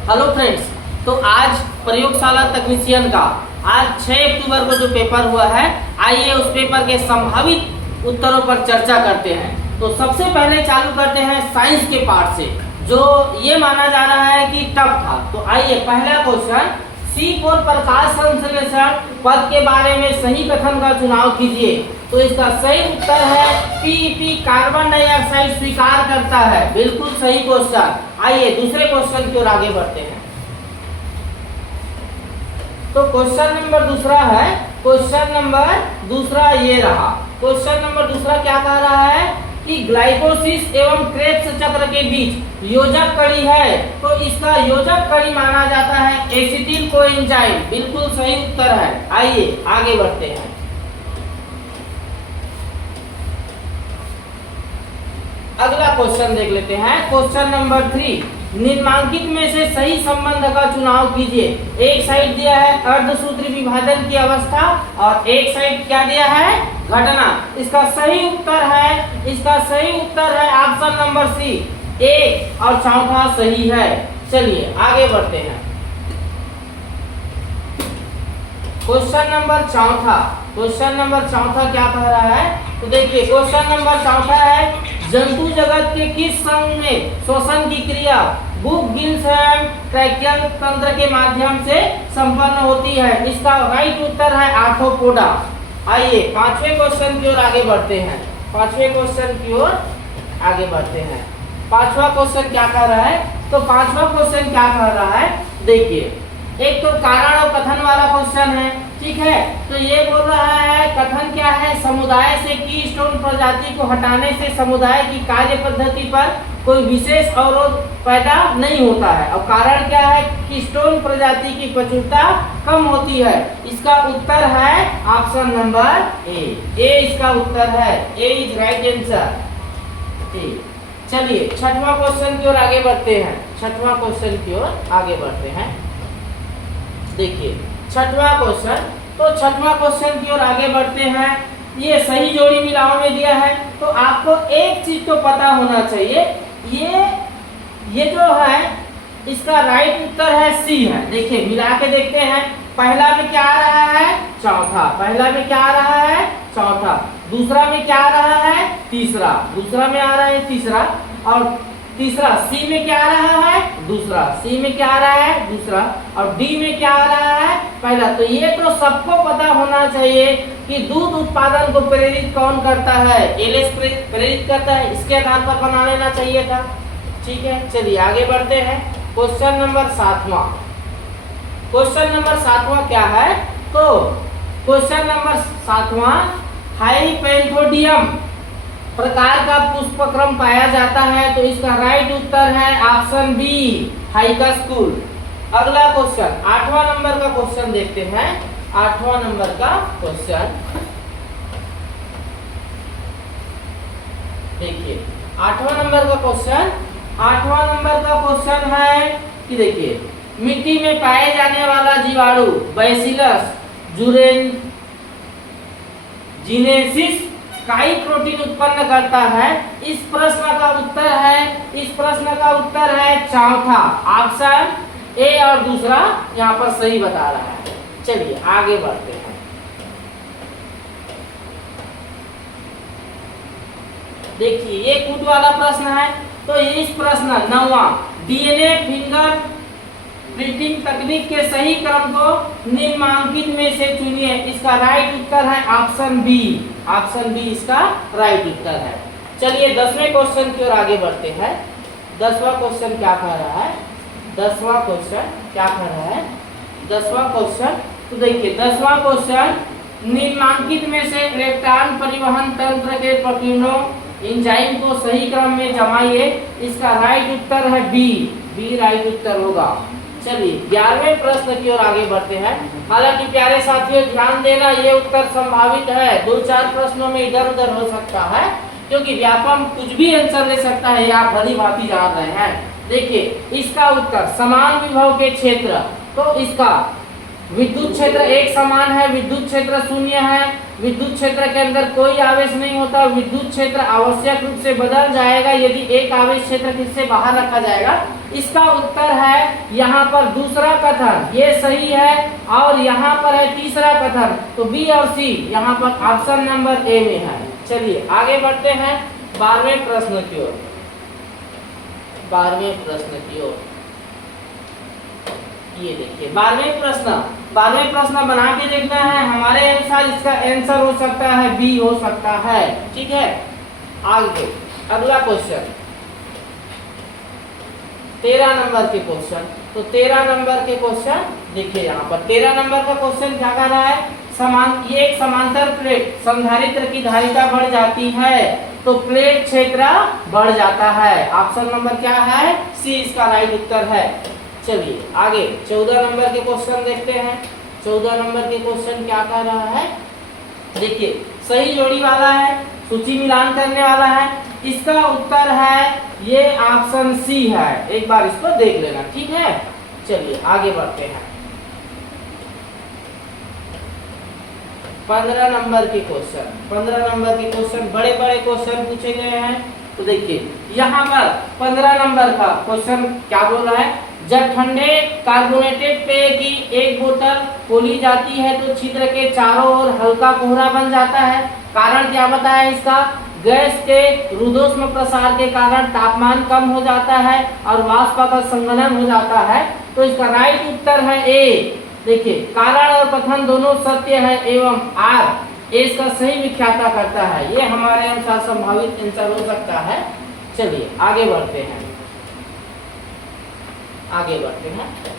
Hello friends, तो आज प्रयोगशाला तकनीशियन का आज 6 अक्टूबर को जो पेपर हुआ है, आइए उस पेपर के संभावित उत्तरों पर चर्चा करते हैं। तो सबसे पहले चालू करते हैं साइंस के पार्ट से, जो ये माना जा रहा है कि टफ था। तो आइए पहला क्वेश्चन, C4 प्रकाश संश्लेषण पद के बारे में सही कथन का चुनाव कीजिए। तो इसका सही उत्तर है पीईटी कार्बन डाइऑक्साइड स्वीकार करता है। बिल्कुल सही क्वेश्चन। आइए दूसरे क्वेश्चन की ओर आगे बढ़ते हैं। तो क्वेश्चन नंबर दूसरा है, क्वेश्चन नंबर दूसरा ये रहा। क्वेश्चन नंबर दूसरा क्या कह रहा है कि ग्लाइकोसिस एवं क्रेब्स चक्र के बीच योजक कड़ी है। तो इसका योजक कड़ी माना जाता है एसिटिल कोएंजाइम। बिल्कुल सही उत्तर है। आइए आगे बढ़ते हैं। अगला क्वेश्चन देख लेते हैं। क्वेश्चन नंबर 3, निम्नांकित में से सही संबंध का चुनाव कीजिए। एक साइड दिया है अर्धसूत्री विभाजन की अवस्था और एक साइड क्या दिया है, घटना। इसका सही उत्तर है ऑप्शन नंबर सी, 1 और चौथा सही है। चलिए आगे बढ़ते हैं। क्वेश्चन नंबर चौथा क्या कह रहा है? तो देखिए क्वेश्चन नंबर चौथा है, जंतु जगत के किस संघ में श्वसन की क्रिया बुक गिल्स एवं ट्रैकियल तंत्र के माध्यम से संपन्न होती है? इसका राइट उत्तर है आर्थ्रोपोडा। आइए पांचवें क्वेश्चन की ओर आगे बढ़ते हैं। पांचवा क्वेश्चन क्या कह रहा है? तो पांचवा क्वेश्चन क्या कह रहा है, देखिए एक तो कारण और कथन वाला क्वेश्चन है, ठीक है। तो ये बोल रहा है कथन क्या है, समुदाय से कीस्टोन प्रजाति को हटाने से समुदाय की कार्य पद्धति पर कोई विशेष अवरोध पैदा नहीं होता है। और कारण क्या है, कीस्टोन प्रजाति की प्रचुरता कम होती है। इसका उत्तर है ऑप्शन नंबर ए इसका उत्तर है। ए इज राइट आंसर। चलिए छठवां क्वेश्चन की ओर आगे बढ़ते हैं। देखिए छठवां क्वेश्चन की ओर आगे बढ़ते हैं। ये सही जोड़ी मिलाओ में दिया है। तो आपको एक चीज तो पता होना चाहिए, ये जो है इसका राइट उत्तर है सी है। देखिए मिला के देखते हैं। पहला में क्या आ रहा है, चौथा। दूसरा में क्या आ रहा है, तीसरा। और तीसरा सी में क्या आ रहा है, दूसरा। और डी में क्या आ रहा है, पहला। तो ये तो सबको पता होना चाहिए कि दूध उत्पादन को प्रेरित कौन करता है, एलएस प्रेरित करता है। इसके आधार पर बना लेना चाहिए था, ठीक है। चलिए आगे बढ़ते हैं। क्वेश्चन नंबर सातवां क्या है? तो क्वेश्चन नंबर 7वां, हाइपेंथोडियम प्रकार का पुष्पक्रम पाया जाता है। तो इसका राइट उत्तर है ऑप्शन बी, हाइकस्कूल। अगला क्वेश्चन 8वां नंबर का क्वेश्चन देखते हैं। 8वां नंबर का क्वेश्चन देखिए। 8वां नंबर का क्वेश्चन है कि देखिए मिट्टी में पाए जाने वाला जीवाणु बैसिलस जुरेनजिनेसिस काई प्रोटीन उत्पन्न करता है? इस प्रश्न का उत्तर है चौथा, ऑप्शन ए और दूसरा यहाँ पर सही बता रहा है। चलिए आगे बढ़ते हैं। देखिए ये कूट वाला प्रश्न है। तो इस प्रश्न 9वां, डीएनए फिंगर प्रिंटिंग तकनीक के सही क्रम को निम्नांकित में से चुनिए। इसका राइट उत्तर है ऑप्शन बी इसका राइट उत्तर है। चलिए 10वें क्वेश्चन की ओर आगे बढ़ते हैं। 10वां क्वेश्चन क्या कह रहा है? 10वां क्वेश्चन तो देखिए 10वां क्वेश्चन, निम्नांकित में से इलेक्ट्रॉन परिवहन तंत्र के प्रकीर्णों एंजाइम को सही क्रम में जमाइए। इसका राइट उत्तर है बी राइट उत्तर होगा। चलिए 11वें प्रश्न की ओर आगे बढ़ते हैं। हालांकि प्यारे साथियों ध्यान देना, ये उत्तर संभावित है, 2-4 प्रश्नों में इधर उधर हो सकता है, क्योंकि व्यापम कुछ भी आंसर ले सकता है, ये आप भली भांति जान रहे हैं। देखिए इसका उत्तर समान विभव के क्षेत्र। तो इसका विद्युत क्षेत्र एक समान है, विद्युत क्षेत्र शून्य है, विद्युत क्षेत्र के अंदर कोई आवेश नहीं होता, विद्युत क्षेत्र आवश्यक रूप से बदल जाएगा यदि एक आवेश क्षेत्र से बाहर रखा जाएगा। इसका उत्तर है यहाँ पर दूसरा कथन, ये सही है, और यहाँ पर है तीसरा कथन, तो बी और सी यहाँ पर ऑप्शन नंबर ए में है। चलिए आगे बढ़ते हैं 12वें प्रश्न की ओर। 12वें प्रश्न की ओर ये देखिए 12वें प्रश्न बना के देखना है। हमारे अनुसार इसका आंसर हो सकता है बी हो सकता है। ठीक है, आगे अगला क्वेश्चन 13 नंबर के क्वेश्चन। तो 13 नंबर के क्वेश्चन देखिए, यहाँ पर 13 नंबर का क्वेश्चन क्या कर रहा है, ये एक समांतर प्लेट संधारित्र की धारिता बढ़ जाती है तो प्लेट क्षेत्र बढ़ जाता है। ऑप्शन नंबर क्या है, सी इसका राइट उत्तर है। चलिए आगे 14 नंबर के क्वेश्चन देखते हैं। 14 नंबर के क्वेश्चन क्या कर रहा है, देखिए सही जोड़ी वाला है, सूची मिलान करने वाला है। इसका उत्तर है ये ऑप्शन सी है, एक बार इसको देख लेना। ठीक है, चलिए आगे बढ़ते हैं 15 नंबर के क्वेश्चन। 15 नंबर के क्वेश्चन बड़े बड़े क्वेश्चन पूछे गए हैं। तो देखिए यहाँ पर 15 नंबर का क्वेश्चन क्या बोल रहा है, जब ठंडे कार्बोनेटेड पेय की एक बोतल खोली जाती है तो छिद्र के चारों ओर हल्का कोहरा बन जाता है। कारण क्या बताया इसका, गैस के रुद्धोष्म प्रसार के कारण तापमान कम हो जाता है और वाष्प का संघनन हो जाता है। तो इसका राइट उत्तर है ए। देखिए कारण और कथन दोनों सत्य है एवं आर इसका सही व्याख्या करता है। ये हमारे अनुसार संभावित आंसर हो सकता है। चलिए आगे बढ़ते हैं,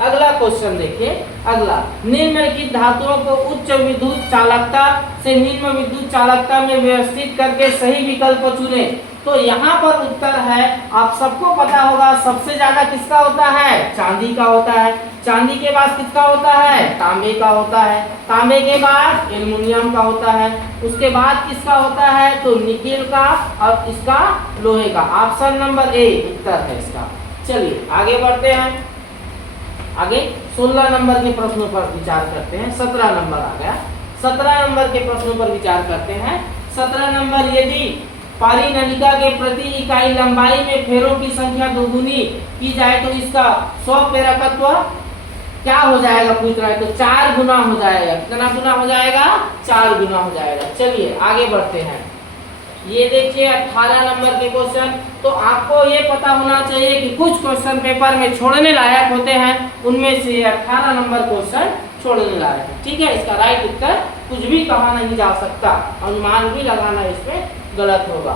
अगला क्वेश्चन देखिए। अगला, निम्नलिखित धातुओं को उच्च विद्युत चालकता से निम्न विद्युत चालकता में व्यवस्थित करके सही विकल्प चुने। तो यहाँ पर उत्तर है, आप सबको पता होगा सबसे ज्यादा किसका होता है, चांदी का होता है। चांदी के बाद किसका होता है, तांबे का होता है। तांबे के बाद एल्युमिनियम का होता है। उसके बाद किसका होता है, तो निकेल का, और इसका लोहे का। ऑप्शन नंबर ए उत्तर है इसका। चलिए आगे बढ़ते हैं, आगे 16 नंबर के प्रश्नों पर विचार करते हैं। 17 नंबर आ गया, 17 नंबर के प्रश्नों पर विचार करते हैं। 17 नंबर, यदि परिनलिका के प्रति इकाई लंबाई में फेरों की संख्या दोगुनी की जाए तो इसका स्वप्रेरकत्व क्या हो जाएगा, पूछ रहा है। तो 4 गुना हो जाएगा। कितना गुना हो जाएगा, 4 गुना हो जाएगा। चलिए आगे बढ़ते हैं, ये देखिए 18 नंबर के क्वेश्चन। तो आपको ये पता होना चाहिए कि कुछ क्वेश्चन पेपर में छोड़ने लायक होते हैं, उनमें से 18 नंबर क्वेश्चन छोड़ने लायक है। ठीक है, इसका राइट उत्तर कुछ भी कहा नहीं जा सकता, अनुमान भी लगाना इसमें गलत होगा।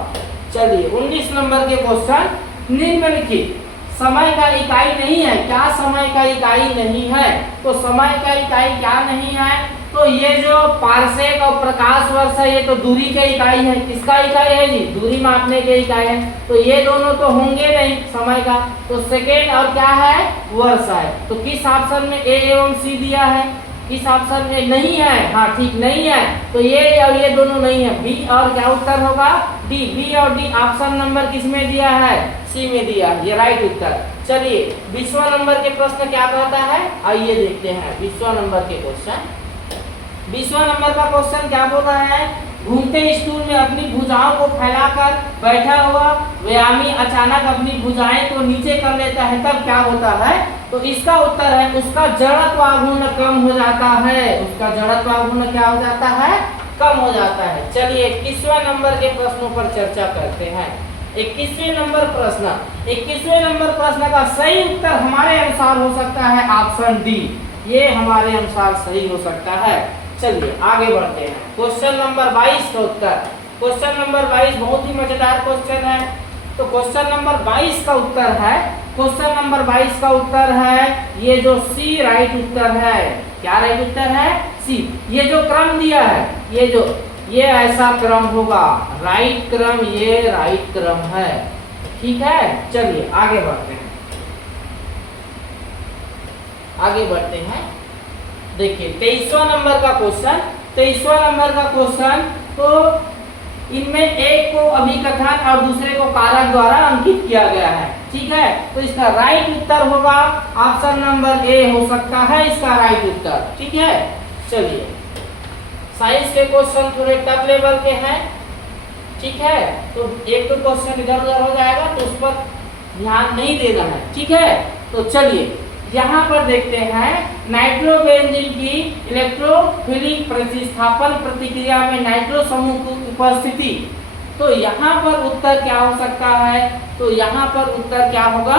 चलिए 19 नंबर के क्वेश्चन, निम्नलिखित समय का इकाई नहीं है, क्या समय का इकाई नहीं है। तो समय का इकाई क्या नहीं है, तो ये जो पारसेक और प्रकाश वर्ष है ये तो दूरी के इकाई है। किसका इकाई है जी, दूरी मापने के इकाई है। तो ये दोनों तो होंगे नहीं समय का, तो सेकेंड और क्या है, वर्ष है। तो किस ऑप्शन में ए एवं सी दिया है, किस ऑप्शन में नहीं है, हाँ ठीक नहीं है। तो ये और ये दोनों नहीं है, बी और क्या उत्तर होगा, डी। बी और डी ऑप्शन नंबर किसमें दिया है, सी में दिया, ये राइट उत्तर। चलिए 20वां नंबर के प्रश्न क्या कहता है, आइए देखते हैं 20वां नंबर के क्वेश्चन। 20वां नंबर का क्वेश्चन क्या बोल रहा है, घूमते स्टूल में अपनी भुजाओं को फैलाकर बैठा हुआ व्यायामी अचानक अपनी भुजाएं को नीचे कर लेता है, तब क्या होता है। तो इसका उत्तर है उसका जड़त्व आघूर्ण कम हो जाता है। उसका जड़त्व आघूर्ण क्या हो जाता है, कम हो जाता है। चलिए 21वां नंबर के प्रश्नों पर चर्चा करते हैं। 21वें नंबर प्रश्न, 21वें नंबर प्रश्न का सही उत्तर हमारे अनुसार हो सकता है ऑप्शन डी, ये हमारे अनुसार सही हो सकता है। चलिए आगे बढ़ते हैं, क्वेश्चन नंबर 22 का उत्तर। क्वेश्चन नंबर 22 बहुत ही मजेदार क्वेश्चन है। तो क्वेश्चन नंबर 22 का उत्तर है, क्वेश्चन नंबर 22 का उत्तर है ये जो सी राइट उत्तर है। क्या राइट उत्तर है, सी। ये जो क्रम दिया है, ये ऐसा क्रम होगा, राइट क्रम, ये राइट क्रम है। ठीक है, चलिए आगे बढ़ते हैं, आगे बढ़ते हैं। देखिए 23वां नंबर का क्वेश्चन, 23वां नंबर का क्वेश्चन। तो इनमें एक को अभिकथन और दूसरे को कारक द्वारा अंकित किया गया है। ठीक है, तो इसका राइट उत्तर होगा ऑप्शन नंबर ए हो सकता है इसका राइट उत्तर। ठीक है, चलिए साइंस के क्वेश्चन थोड़े टफ लेवल के हैं। ठीक है, तो एक तो क्वेश्चन इधर उधर हो जाएगा तो उस पर ध्यान नहीं देना है। ठीक है, तो चलिए यहाँ पर देखते हैं नाइट्रोबेंजीन की इलेक्ट्रोफिलिक प्रतिस्थापन प्रतिक्रिया में नाइट्रो समूह की उपस्थिति। तो यहाँ पर उत्तर क्या हो सकता है? तो यहाँ पर उत्तर क्या होगा?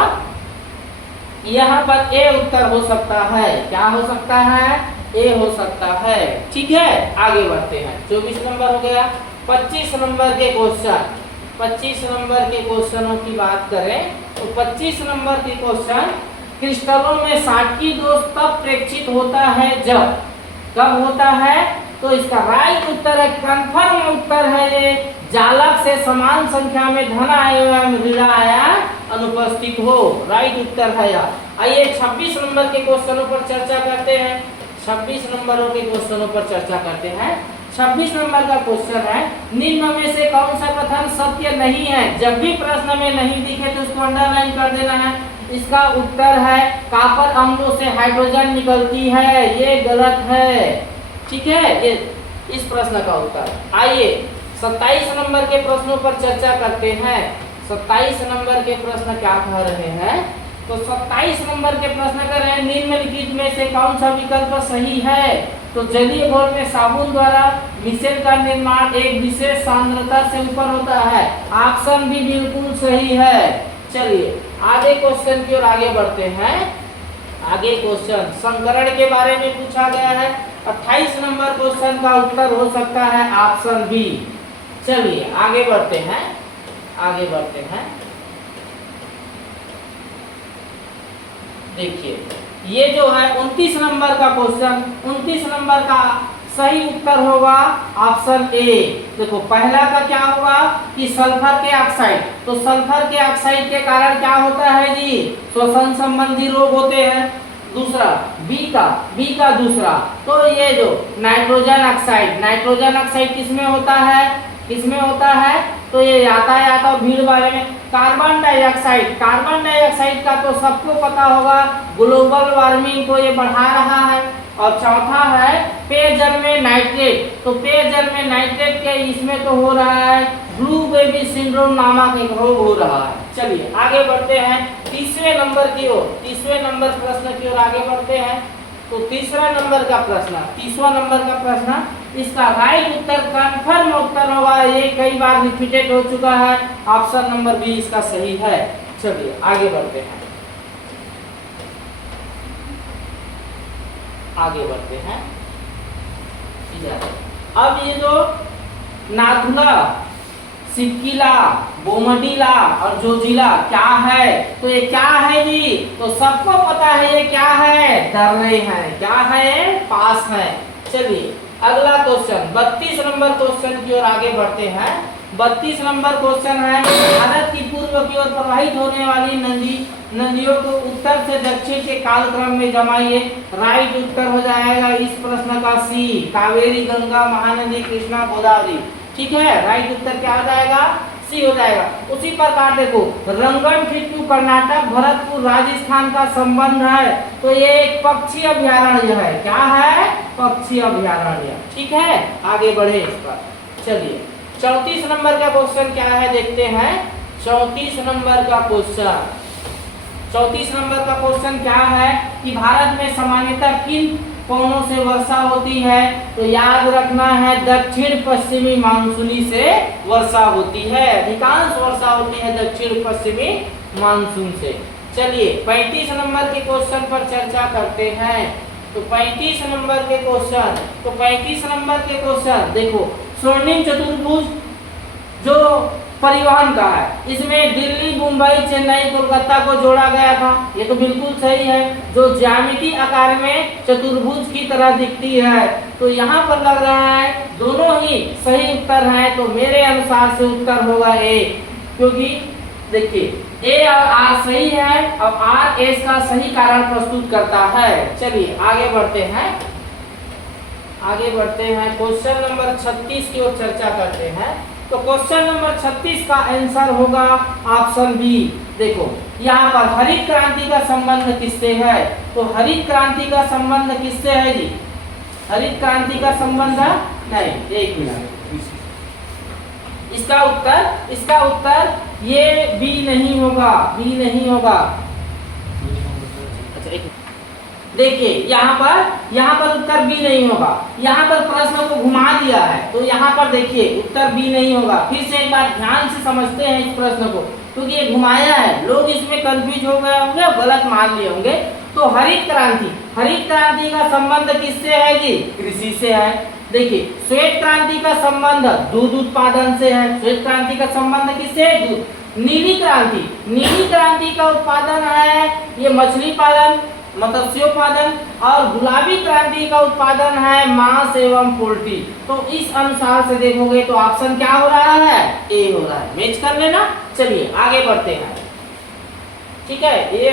यहाँ पर ए उत्तर हो सकता है। क्या हो सकता है? ए हो सकता है। ठीक है, आगे बढ़ते हैं। 24 नंबर हो गया। 25 नंबर के क्वेश्चन, 25 नंबर के क्वेश्चनों की बात करें तो 25 नंबर के क्वेश्चन, क्रिस्टलों में साटकी दोष तब प्रेक्षित होता है जब, कब होता है? तो इसका राइट उत्तर है, कंफर्म उत्तर है ये, जालक से समान संख्या में धन एवं ऋण आयन अनुपस्थित हो। राइट उत्तर है यार। आइए 26 नंबर के क्वेश्चनों पर चर्चा करते हैं। 26 नंबरों के क्वेश्चनों पर चर्चा करते हैं। 26 नंबर का क्वेश्चन है, निम्न में से कौन सा कथन सत्य नहीं है? जब भी प्रश्न में नहीं दिखे तो उसको अंडरलाइन कर देना है। इसका उत्तर है कॉपर अम्लों से हाइड्रोजन निकलती है, ये गलत है। ठीक है, ये इस प्रश्न का उत्तर। आइए 27 नंबर के प्रश्नों पर चर्चा करते हैं। 27 नंबर के प्रश्न क्या कह रहे हैं? तो 27 नंबर के प्रश्न कर रहे हैं, निम्नलिखित में से कौन सा विकल्प सही है? तो जलीय घोल में साबुन द्वारा मिश्रण का निर्माण एक विशेष सांद्रता से ऊपर होता है। ऑप्शन भी बिल्कुल सही है। चलिए आगे क्वेश्चन की ओर आगे बढ़ते हैं। आगे क्वेश्चन संकरण के बारे में पूछा गया है। 28 नंबर क्वेश्चन का उत्तर हो सकता है ऑप्शन बी। चलिए आगे बढ़ते हैं, आगे बढ़ते हैं। देखिए ये जो है 29 नंबर का क्वेश्चन, 29 नंबर का सही उत्तर होगा ऑप्शन ए। देखो पहला का क्या होगा कि सल्फर के ऑक्साइड, तो सल्फर के ऑक्साइड के कारण क्या होता है जी? श्वसन संबंधी रोग होते हैं। दूसरा बी का दूसरा, तो ये जो नाइट्रोजन ऑक्साइड, नाइट्रोजन ऑक्साइड किसमें होता है? किसमें होता है? तो ये यातायात और भीड़ वाले में। कार्बन डाइऑक्साइड, कार्बन डाइऑक्साइड का तो सबको पता होगा, ग्लोबल वार्मिंग को ये बढ़ा रहा है। और चौथा है पेयजल में नाइट्रेट, तो पेयजल में नाइट्रेट के इसमें तो हो रहा है ब्लू बेबी सिंड्रोम नामक एक रोग हो रहा है। चलिए आगे बढ़ते हैं 30वें नंबर की ओर, 30वें नंबर प्रश्न की ओर आगे बढ़ते हैं। तो तीसरा नंबर का प्रश्न, 30वां नंबर का प्रश्न, इसका राइट उत्तर कंफर्म उत्तर होगा, ये कई बार रिपीटेड हो चुका है। ऑप्शन नंबर बी इसका सही है। चलिए आगे बढ़ते हैं, आगे बढ़ते हैं। अब ये जो नाथुला, सिक्किला, बोमडिला और जोजिला क्या है? तो ये क्या है जी? तो सबको पता है ये क्या है? दर्रे हैं। क्या है? पास है। चलिए अगला क्वेश्चन 32 नंबर क्वेश्चन की ओर आगे बढ़ते हैं। 32 नंबर क्वेश्चन है, भारत की पूर्व की ओर प्रवाहित होने वाली नदियों को उत्तर से दक्षिण के कालक्रम में जमाइए। राइट उत्तर हो जाएगा इस प्रश्न का सी, कावेरी, गंगा, महानदी, कृष्णा, गोदावरी। ठीक है, राइट उत्तर क्या हो जाएगा? सी हो जाएगा। उसी प्रकार देखो रंगनथिट्टू कर्नाटक, भरतपुर राजस्थान का संबंध है, तो ये एक पक्षी अभ्यारण्य है। क्या है? पक्षी अभ्यारण्य। ठीक है, आगे बढ़े इस पर। चलिए 34 नंबर का क्वेश्चन क्या है देखते हैं। 34 नंबर का क्वेश्चन, 34 नंबर का क्वेश्चन क्या है कि भारत में सामान्यतः किन कोनों से वर्षा होती है? तो याद रखना है दक्षिण पश्चिमी मानसूनी से वर्षा होती है। अधिकांश वर्षा होती है दक्षिण पश्चिमी मानसून से। चलिए 35 नंबर के क्वेश्चन पर चर्चा करते हैं। तो 35 नंबर के क्वेश्चन, तो 35 नंबर के क्वेश्चन देखो, स्वर्णिम चतुर्भुज जो परिवहन का है, इसमें दिल्ली, मुंबई, चेन्नई, कोलकाता को जोड़ा गया था। ये तो बिल्कुल सही है। जो ज्यामिति आकार में चतुर्भुज की तरह दिखती है, तो यहाँ पर लग रहा है दोनों ही सही उत्तर हैं। तो मेरे अनुसार से उत्तर होगा ए, क्योंकि देखिए ए और आर सही है और आर एस का सही कारण प्रस्तुत करता है। चलिए आगे बढ़ते हैं, आगे बढ़ते हैं। क्वेश्चन नंबर 36 की ओर चर्चा करते हैं। तो क्वेश्चन नंबर 36 का आंसर होगा ऑप्शन बी। देखो यहाँ पर हरित क्रांति का संबंध किससे है? तो हरित क्रांति का संबंध किससे है जी? हरित क्रांति का संबंध नहीं, एक मिनट, इसका उत्तर ये बी नहीं होगा, बी नहीं होगा। अच्छा एक देखिए यहाँ पर उत्तर बी नहीं होगा। यहाँ पर प्रश्न को घुमा दिया है, तो यहाँ पर देखिए उत्तर बी नहीं होगा। फिर से एक बार ध्यान से समझते हैं इस प्रश्न को, क्योंकि ये घुमाया है, लोग इसमें कंफ्यूज हो गए होंगे, गलत मान लिए होंगे। तो हरित क्रांति का संबंध किससे है जी? कृषि से है। देखिए श्वेत क्रांति का संबंध दूध उत्पादन से है। श्वेत क्रांति का संबंध किससे है? दूध। नीली क्रांति का उत्पादन है ये मछली पालन, मत्स्योत्पादन, और गुलाबी क्रांति का उत्पादन है मांस एवं पोल्ट्री। तो इस अनुसार से देखोगे तो ऑप्शन क्या हो रहा है? ए हो रहा है। मैच कर लेना। चलिए आगे बढ़ते हैं। ठीक है, ये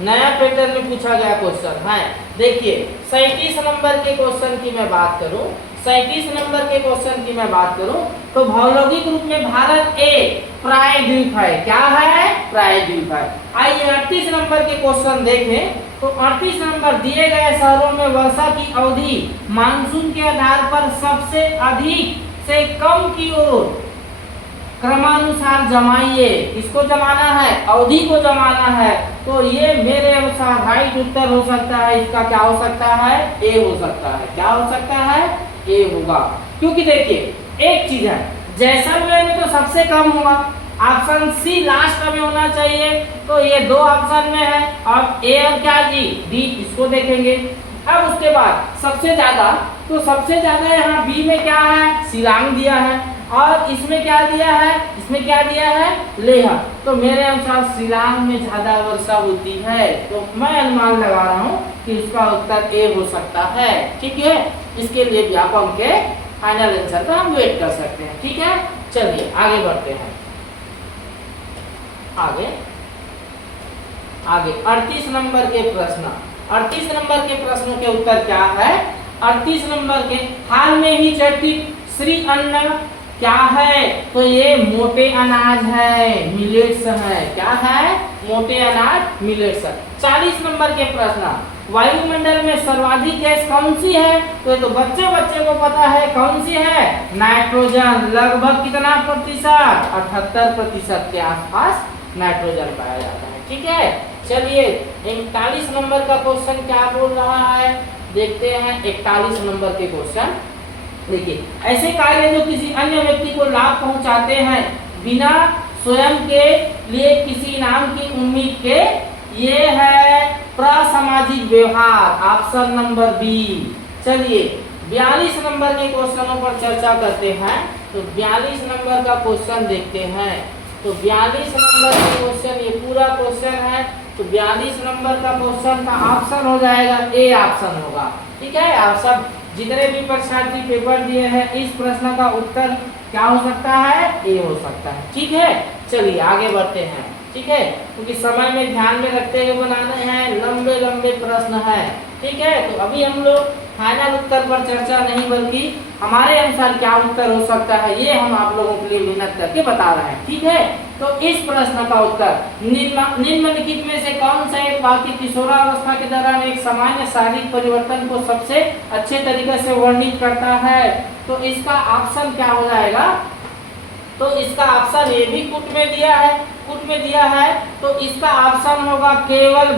नया पैटर्न में पूछा गया क्वेश्चन है। देखिए 37 नंबर के क्वेश्चन की मैं बात करूं, 37 नंबर के क्वेश्चन की मैं बात करूं तो भौगोलिक रूप में भारत एक प्रायद्वीप है। क्या है? प्रायद्वीप है। आइए 38 नंबर के क्वेश्चन देखें तो 38 नंबर दिए गए शहरों में वर्षा की अवधि मानसून के आधार पर सबसे अधिक से कम की ओर क्रमानुसार जमाइए। किसको जमाना है? अवधि को जमाना है। तो ये मेरे अनुसार राइट उत्तर हो सकता है। इसका क्या हो सकता है? ए हो सकता है। क्या हो सकता है? ए होगा। क्योंकि देखिए एक चीज है, जैसलमेर में तो सबसे कम होगा, ऑप्शन सी लास्ट में होना चाहिए। तो ये दो ऑप्शन में है, और ए और क्या जी? डी। इसको देखेंगे। अब उसके बाद सबसे ज्यादा यहाँ बी में क्या है? शिलांग दिया है, और इसमें क्या दिया है? इसमें क्या दिया है? लेह। तो मेरे अनुसार शिलांग में ज्यादा वर्षा होती है, तो मैं अनुमान लगा रहा हूँ कि इसका उत्तर ए हो सकता है। ठीक है, इसके लिए भी आप हमके फाइनल आंसर का हम वेट कर सकते हैं। ठीक है, चलिए आगे बढ़ते हैं। आगे 38 नंबर के प्रश्न, 38 नंबर के प्रश्नों के उत्तर क्या है? 38 नंबर के हाल में ही चर्चित श्री अन्न क्या है? तो ये मोटे अनाज है, मिलेट्स है। क्या है? मोटे अनाज, मिलेट्स है। 40 नंबर के प्रश्न, वायुमंडल में सर्वाधिक गैस कौन सी है? तो ये तो बच्चे को पता है। कौन सी है? नाइट्रोजन। लगभग कितना प्रतिशत? 78% के आसपास नाइट्रोजन पाया जाता है। ठीक है, चलिए 41 नंबर का क्वेश्चन क्या बोल रहा है, देखते हैं 41 नंबर के क्वेश्चन। देखिए ऐसे कार्य जो किसी अन्य व्यक्ति को लाभ पहुंचाते हैं बिना स्वयं के लिए किसी इनाम की उम्मीद के, ये है प्रसामाजिक व्यवहार। Option number B. चलिए 42 नंबर के क्वेश्चनों पर चर्चा करते हैं। तो 42 नंबर का क्वेश्चन देखते हैं। तो 42 नंबर का क्वेश्चन, ये पूरा क्वेश्चन है। तो 42 नंबर का क्वेश्चन का ऑप्शन हो जाएगा ए ऑप्शन होगा। ठीक है, आप सब जितने भी परीक्षार्थी पेपर दिए हैं, इस प्रश्न का उत्तर क्या हो सकता है? ए हो सकता है। ठीक है, चलिए आगे बढ़ते हैं। ठीक है, क्योंकि समय में ध्यान में रखते हुए बनाने हैं, लंबे प्रश्न है। ठीक है, तो अभी हम लोग फाइनल उत्तर पर चर्चा नहीं, बल्कि हमारे अनुसार क्या उत्तर हो सकता है ये हम आप लोगों के लिए मेहनत करके बता रहे हैं। ठीक है, तो इस प्रश्न का उत्तर निम्नलिखित में से कौन सा एक वाक्य किशोरावस्था के दौरान एक सामान्य शारीरिक परिवर्तन को सबसे अच्छे तरीके से वर्णित करता है? तो इसका ऑप्शन क्या हो जाएगा? तो इसका ऑप्शन ए भी कुट में दिया है, तो इसका ऑप्शन होगा केवल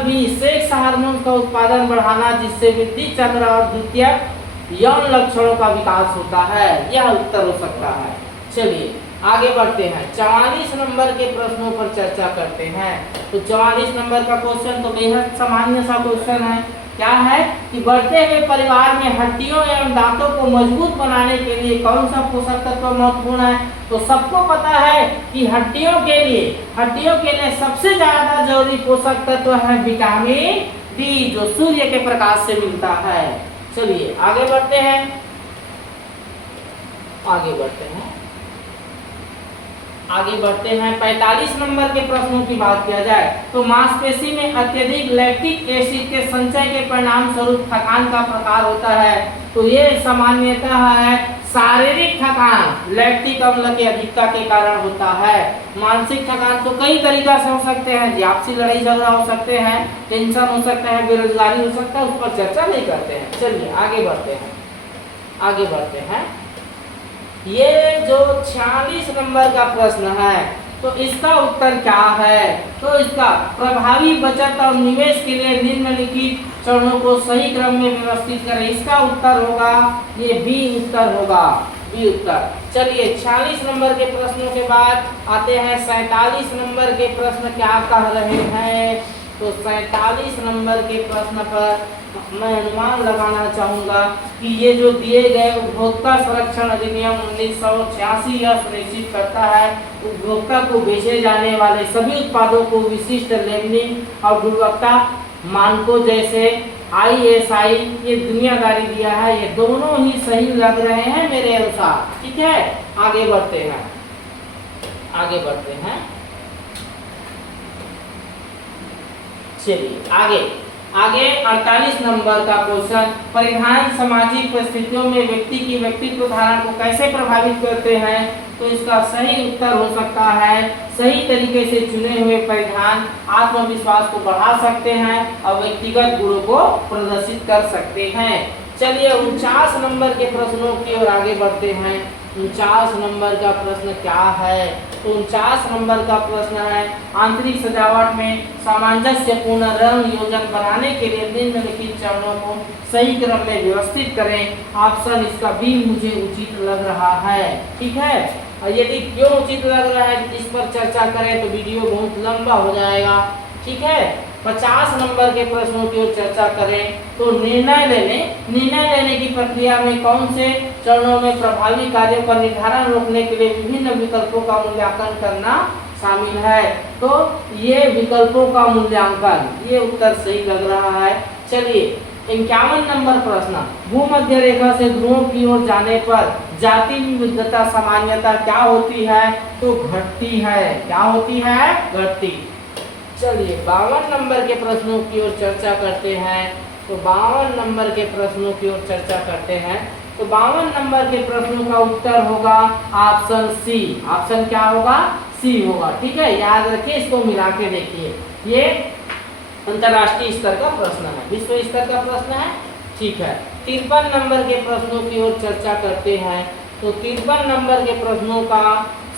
बी। सेक्स हार्मोन का उत्पादन बढ़ाना, जिससे वृद्धि चंद्र और द्वितीयक यौन लक्षणों का विकास होता है। यह उत्तर हो सकता है। चलिए आगे बढ़ते हैं, 44 नंबर के प्रश्नों पर चर्चा करते हैं। तो 44 नंबर का क्वेश्चन तो बेहद सामान्य सा क्वेश्चन है। क्या है कि बढ़ते हुए परिवार में हड्डियों एवं दांतों को मजबूत बनाने के लिए कौन सा पोषक तत्व महत्वपूर्ण है? तो सबको पता है कि हड्डियों के लिए सबसे ज्यादा जरूरी पोषक तत्व है विटामिन डी, जो सूर्य के प्रकाश से मिलता है। चलिए आगे बढ़ते हैं। आगे बढ़ते हैं। 45 नंबर के प्रश्नों की बात किया जाए तो मांसपेशी में अत्यधिक लैक्टिक एसिड के संचय के परिणाम स्वरूप थकान का प्रकार होता है। तो ये सामान्यतः है शारीरिक थकान लैक्टिक अम्ल की अधिकता के कारण होता है। मानसिक थकान तो कई तरीका से हो सकते हैं, आपसी लड़ाई झगड़ा हो सकते हैं, टेंशन हो सकता है, बेरोजगारी हो सकता है, उस पर चर्चा नहीं करते हैं। चलिए आगे बढ़ते हैं, आगे बढ़ते हैं। ये जो 46 नंबर का प्रश्न है तो इसका उत्तर क्या है? तो इसका प्रभावी बचत और निवेश के लिए निम्नलिखित चरणों को सही क्रम में व्यवस्थित करें। इसका उत्तर होगा ये बी उत्तर होगा, बी उत्तर। चलिए 46 नंबर के प्रश्नों के बाद आते हैं 47 नंबर के प्रश्न क्या कह रहे हैं। तो 47 नंबर के प्रश्न पर मैं अनुमान लगाना चाहूंगा कि ये जो दिए गए उपभोक्ता संरक्षण अधिनियम 1986 यह सुनिश्चित करता है उपभोक्ता को बेचे जाने वाले सभी उत्पादों को विशिष्ट लेबलिंग और गुणवत्ता मानकों जैसे ISI ये दुनियादारी दिया है। ये दोनों ही सही लग रहे हैं मेरे अनुसार, ठीक है। आगे बढ़ते हैं, आगे बढ़ते हैं। चलिए आगे आगे 48 नंबर का क्वेश्चन, परिधान सामाजिक परिस्थितियों में व्यक्ति की व्यक्तित्व धारण को कैसे प्रभावित करते हैं। तो इसका सही उत्तर हो सकता है सही तरीके से चुने हुए परिधान आत्मविश्वास को बढ़ा सकते हैं और व्यक्तिगत गुणों को प्रदर्शित कर सकते हैं। चलिए 49 नंबर के प्रश्नों की ओर आगे बढ़ते हैं। 49 नंबर का प्रश्न क्या है? तो 49 नंबर का प्रश्न है आंतरिक सजावट में सामंजस्यपूर्ण रंग योजन बनाने के लिए निम्नलिखित चरणों को सही क्रम में व्यवस्थित करें। ऑप्शन इसका बी मुझे उचित लग रहा है, ठीक है। और यदि क्यों उचित लग रहा है इस पर चर्चा करें तो वीडियो बहुत लंबा हो जाएगा, ठीक है। 50 नंबर के प्रश्नों की ओर चर्चा करें तो निर्णय लेने की प्रक्रिया में कौन से चरणों में प्रभावी कार्यों का निर्धारण रोकने के लिए विभिन्न विकल्पों का मूल्यांकन करना शामिल है। तो ये विकल्पों का मूल्यांकन, ये उत्तर सही लग रहा है। चलिए 51 नंबर प्रश्न, भूमध्य रेखा से ध्रुवों की ओर जाने पर जाति विविधता सामान्यता क्या होती है? तो घटती है। क्या होती है? घटती। चलिए 52 नंबर के प्रश्नों की ओर चर्चा करते हैं। तो 52 नंबर के प्रश्नों की ओर चर्चा करते हैं। तो 52 नंबर के प्रश्नों का उत्तर होगा ऑप्शन सी। ऑप्शन क्या होगा? सी होगा, ठीक है। याद रखिए, इसको मिला के देखिए। ये अंतरराष्ट्रीय स्तर का प्रश्न है, विश्व स्तर का प्रश्न है, ठीक है। 53 नंबर के प्रश्नों की ओर चर्चा करते हैं। तो 53 नंबर के प्रश्नों का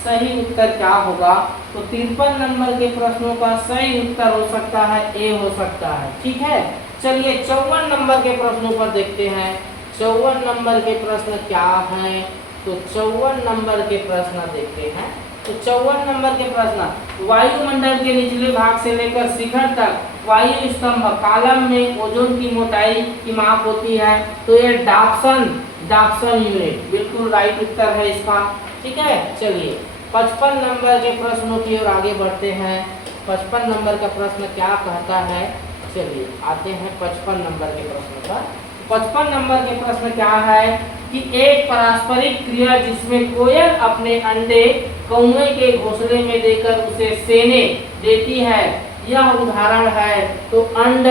सही उत्तर क्या होगा? तो 53 नंबर के प्रश्नों का सही उत्तर हो सकता है ए हो सकता है, ठीक है। चलिए 54 नंबर के प्रश्नों पर देखते हैं। 54 नंबर के प्रश्न क्या हैं? तो 54 नंबर के प्रश्न देखते हैं। तो 54 नंबर के प्रश्न, वायुमंडल के निचले भाग से लेकर शिखर तक वायु स्तंभ कॉलम में ओजोन की मोटाई की माप होती है। तो ये डॉप्सन यूनिट बिल्कुल राइट उत्तर है इसका, ठीक है। चलिए 55 नंबर के प्रश्नों की ओर आगे बढ़ते हैं। 55 नंबर का प्रश्न क्या कहता है? चलिए आते हैं 55 नंबर के प्रश्न पर। 55 नंबर के प्रश्न क्या है कि एक पारस्परिक क्रिया जिसमें कोयल अपने अंडे कौवे के घोंसले में देकर उसे सेने देती है, यह उदाहरण है। तो अंड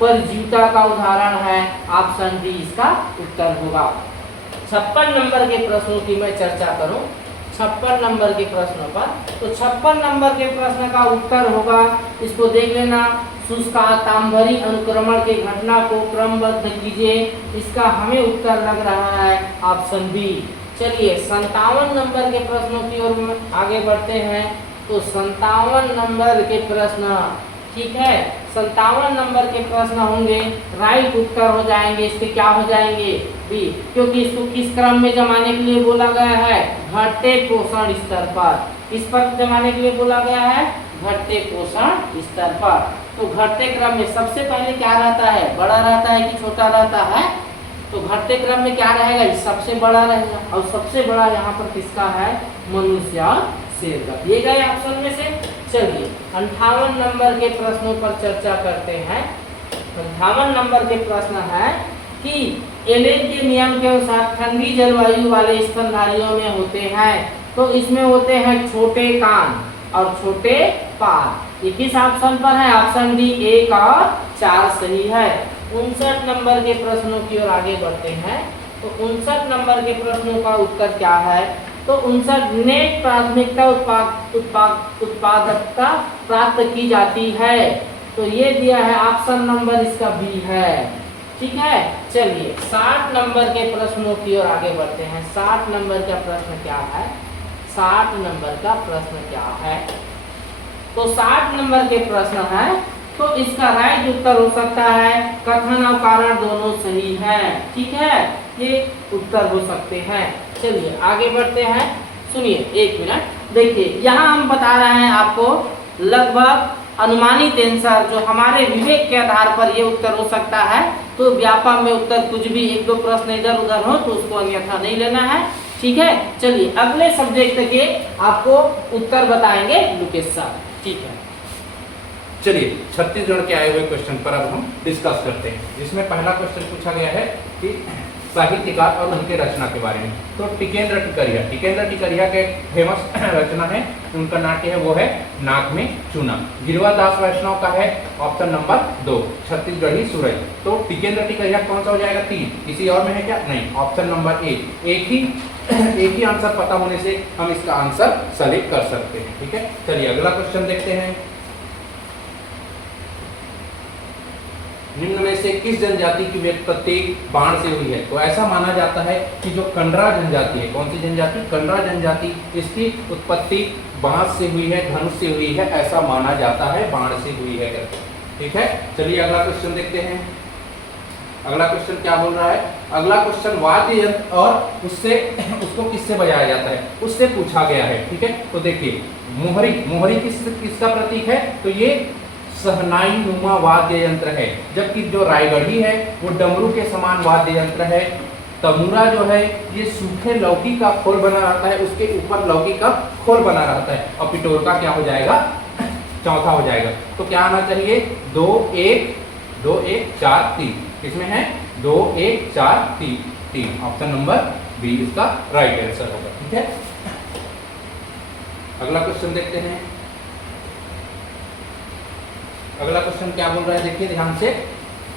परजीविता का उदाहरण है। ऑप्शन डी इसका उत्तर होगा। 56 नंबर के प्रश्नों की मैं चर्चा करूं। 56 नंबर के प्रश्न पर, तो 56 नंबर के प्रश्न का उत्तर होगा, इसको देख लेना, शुष्कातांबरी अनुक्रमण के घटना को क्रमबद्ध कीजिए। इसका हमें उत्तर लग रहा है ऑप्शन बी। चलिए 57 नंबर के प्रश्नों की ओर आगे बढ़ते हैं। तो 57 नंबर के प्रश्न, ठीक है, 57 नंबर के प्रश्न होंगे राइट उत्तर हो जाएंगे। इसके क्या हो जाएंगे? बी, क्योंकि इसको किस क्रम में जमाने के लिए बोला गया है? घटते पोषण स्तर पर। किस पर जमाने के लिए बोला गया है? घटते पोषण स्तर पर। तो घटते क्रम में सबसे पहले क्या रहता है? बड़ा रहता है कि छोटा रहता है? तो घटते क्रम में क्या रहेगा? ये सबसे बड़ा रहेगा। और सबसे बड़ा यहाँ पर किसका है? मनुष्य और शेर का। दिए गए ऑप्शन में से। चलिए 58 नंबर के प्रश्नों पर चर्चा करते हैं। 58 नंबर के प्रश्न है कि एलेन के नियम के अनुसार ठंडी जलवायु वाले स्तनधारियों में होते हैं। तो इसमें होते हैं छोटे कान और छोटे पाद। ये किस ऑप्शन पर है? ऑप्शन डी 1 और 4 सही है। 59 नंबर के प्रश्नों की ओर आगे बढ़ते हैं। तो 59 नंबर के प्रश्नों का उत्तर क्या है? तो 59 नेट प्राथमिकता उत्पादकता प्राप्त की जाती है। तो ये दिया है ऑप्शन नंबर इसका बी है। ठीक है, चलिए 60 नंबर के प्रश्नों की ओर आगे बढ़ते हैं। 60 नंबर का प्रश्न क्या है? 60 नंबर का प्रश्न क्या है? तो 60 नंबर के प्रश्न है, तो इसका राइट उत्तर हो सकता है कथन और कारण दोनों सही हैं। ठीक है, ये उत्तर हो सकते हैं। चलिए आगे बढ़ते हैं। सुनिए 1 मिनट, देखिए यहाँ हम बता रहे हैं आपको लगभग अनुमानित आंसर जो हमारे विवेक के आधार पर ये उत्तर हो सकता है। तो व्यापक में उत्तर कुछ भी 1-2 प्रश्न इधर उधर हो तो उसको अन्यथा नहीं लेना है। ठीक है, चलिए अगले सब्जेक्ट के आपको उत्तर बताएंगे लुकेश सर। ठीक है, चलिए छत्तीसगढ़ के आए हुए क्वेश्चन पर अब हम डिस्कस करते हैं। जिसमें पहला क्वेश्चन पूछा गया है कि साहित्यकार और उनके रचना के बारे में। तो टिकेंद्र टिकरिया के फेमस रचना है, उनका नाट्य है वो है नाक में चूना। गिरवादास वैष्णव का है ऑप्शन नंबर 2 छत्तीसगढ़ी सूरज। तो टिकेंद्र टिकरिया कौन सा हो जाएगा? 3। किसी और में है क्या? नहीं, ऑप्शन नंबर 1। एक ही आंसर पता होने से हम इसका आंसर सेलेक्ट कर सकते हैं। ठीक है, चलिए अगला क्वेश्चन देखते हैं। निम्न में से किस जनजाति की व्युत्पत्ति बाण से हुई है? तो ऐसा माना जाता है कि जो कंडरा जनजाति है, कौन सी जनजाति? कंडरा जनजाति, इसकी उत्पत्ति बाण से हुई है, धनुष से हुई है, ऐसा माना जाता है, बाण से हुई है करके। ठीक है, चलिए अगला क्वेश्चन देखते हैं। अगला क्वेश्चन क्या बोल रहा है? अगला क्वेश्चन वाद्य यंत्र और उसको किससे बजाया जाता है उससे पूछा गया है। ठीक है, तो देखिए मोहरी किसका प्रतीक है? तो ये सहनाई नुमा वाद्य यंत्र है। जबकि जो रायगढ़ी है वो डमरू के समान वाद्य यंत्र है। तमूरा जो है ये सूखे लौकी का खोल बना रहता है, उसके ऊपर लौकी का खोल बना रहता है। और पिटोर का क्या हो जाएगा? चौथा हो जाएगा। तो क्या आना चाहिए? 2 1 2 1 4 3। किसमें है? 2 1 4 3। ऑप्शन नंबर बी इसका राइट आंसर होगा। ठीक है, अगला क्वेश्चन देखते हैं। अगला क्वेश्चन क्या बोल रहा है? देखिए ध्यान से।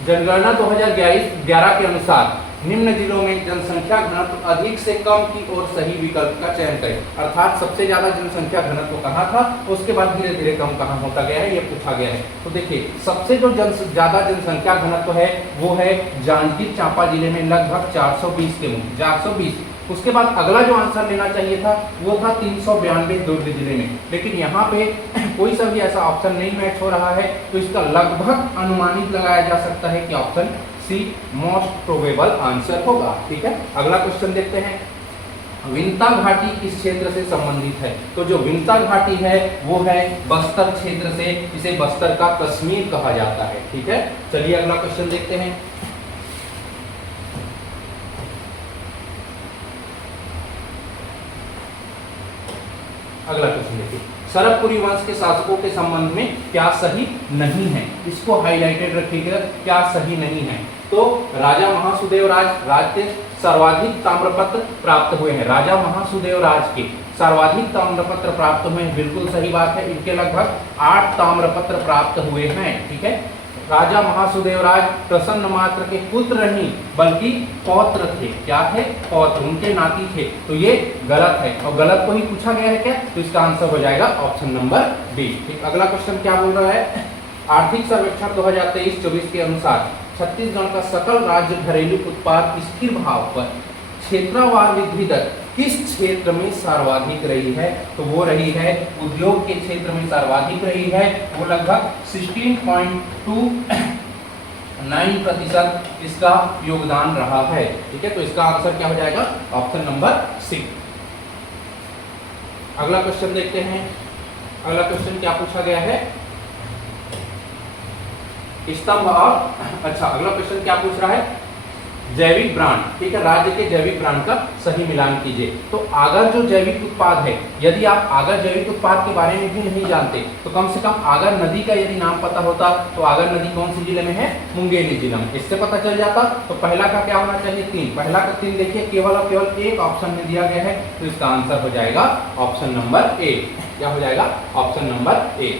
जनगणना 2011 के अनुसार निम्न जिलों में जनसंख्या घनत्व अधिक से कम की ओर सही विकल्प का चयन करें। अर्थात सबसे ज्यादा जनसंख्या घनत्व कहाँ था, उसके बाद धीरे धीरे कम कहाँ होता गया है, ये पूछा गया है। तो देखिए सबसे जो ज्यादा जनसंख्या घनत्व है वो है जांजगीर चांपा जिले में, लगभग 420 के मुझे 420। उसके बाद अगला जो आंसर लेना चाहिए था वो था 392 दुर्ग जिले में। लेकिन यहाँ पे कोई सा भी ऐसा ऑप्शन नहीं मैच हो रहा है, तो इसका लगभग अनुमानित लगाया जा सकता है कि option C most probable answer होगा। ठीक है, अगला क्वेश्चन देखते हैं। विंता घाटी किस क्षेत्र से संबंधित है? तो जो विंता घाटी है वो है बस्तर क्षेत्र से, इसे बस्तर का कश्मीर कहा जाता है। ठीक है, चलिए अगला क्वेश्चन देखते हैं। अगला क्वेश्चन देखिए। सरकपुरी वंश के शासकों के संबंध में क्या सही नहीं है? इसको हाईलाइटेड रखिएगा, क्या सही नहीं है। तो राजा महासुदेव राज के सर्वाधिक ताम्रपत्र प्राप्त हुए हैं। राजा महासुदेव राज के सर्वाधिक ताम्रपत्र प्राप्त हुए हैं, बिल्कुल सही बात है। इनके लगभग 8 ताम्रपत्र प्राप्त हुए हैं। ठीक है, राजा महासुदेव राज प्रसन्न मात्र के पुत्र नहीं बल्कि पौत्र थे। क्या थे? पौत्र, उनके नाती थे। तो ये गलत है और गलत को ही पूछा गया है क्या? तो इसका आंसर हो जाएगा ऑप्शन नंबर बी। ठीक, अगला क्वेश्चन क्या बोल रहा है? आर्थिक सर्वेक्षण 2023-24 के अनुसार छत्तीसगढ़ का सकल राज्य घरेलू उत्पाद स्थिर भाव पर क्षेत्रवार वृद्धि दर किस क्षेत्र में सर्वाधिक रही है? तो वो रही है उद्योग के क्षेत्र में सर्वाधिक रही है, वो लगभग 16.29% इसका योगदान रहा है। ठीक है, तो इसका आंसर क्या हो जाएगा? Option number C. अगला क्वेश्चन देखते हैं। अगला क्वेश्चन क्या पूछा गया है? स्तंभ और अगला क्वेश्चन क्या पूछ रहा है? जैविक ब्रांड, ठीक है, राज्य के जैविक ब्रांड का सही मिलान कीजिए। तो आगर जो जैविक उत्पाद है, यदि आप आगर जैविक उत्पाद के बारे में भी नहीं जानते तो कम से कम आगर नदी का यदि नाम पता होता तो आगर नदी कौन सी जिले में है, मुंगेली जिला में, इससे पता चल जाता। तो पहला का क्या होना चाहिए, 3, पहला का 3 देखिए केवल और केवल एक ऑप्शन में दिया गया है, तो इसका आंसर हो जाएगा ऑप्शन नंबर ए। क्या हो जाएगा, ऑप्शन नंबर ए।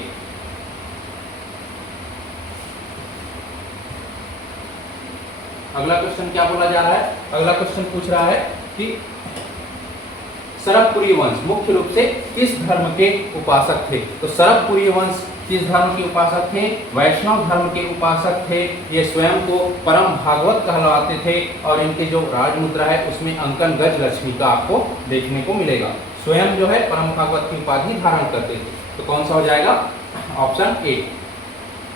अगला क्वेश्चन क्या बोला जा रहा है, अगला क्वेश्चन पूछ रहा है कि सरकपुरी वंश मुख्य रूप से किस धर्म के उपासक थे। तो सरकपुरी वंश किस धर्म के उपासक थे, वैष्णव धर्म के उपासक थे। ये स्वयं को परम भागवत कहलाते थे और इनके जो राजमुद्रा है उसमें अंकन गज लक्ष्मी का आपको देखने को मिलेगा। स्वयं जो है परम भागवत की उपाधि धारण करते थे। तो कौन सा हो जाएगा, ऑप्शन ए।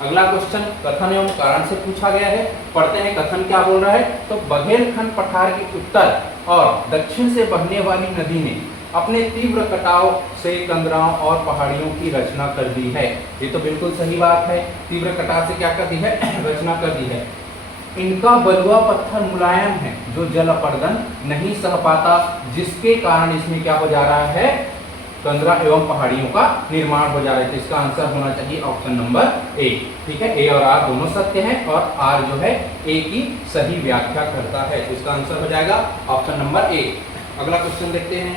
अगला क्वेश्चन कथन एवं कारण से पूछा गया है, पढ़ते हैं कथन क्या बोल रहा है। तो बघेलखंड पठार के उत्तर और दक्षिण से बहने वाली नदी ने अपने तीव्र कटाव से कंदराओं और पहाड़ियों की रचना कर दी है। ये तो बिल्कुल सही बात है, तीव्र कटाव से क्या कर दी है, रचना कर दी है। इनका बलुआ पत्थर मुलायम है जो जल अपरदन नहीं सह पाता, जिसके कारण इसमें क्या हो जा रहा है, कंदरा एवं पहाड़ियों का निर्माण हो जा रहा है। तो इसका आंसर होना चाहिए ऑप्शन नंबर ए। ठीक है, ए और आर दोनों सत्य हैं और आर जो है ए की सही व्याख्या करता है। तो इसका आंसर हो जाएगा ऑप्शन नंबर ए। अगला क्वेश्चन देखते हैं,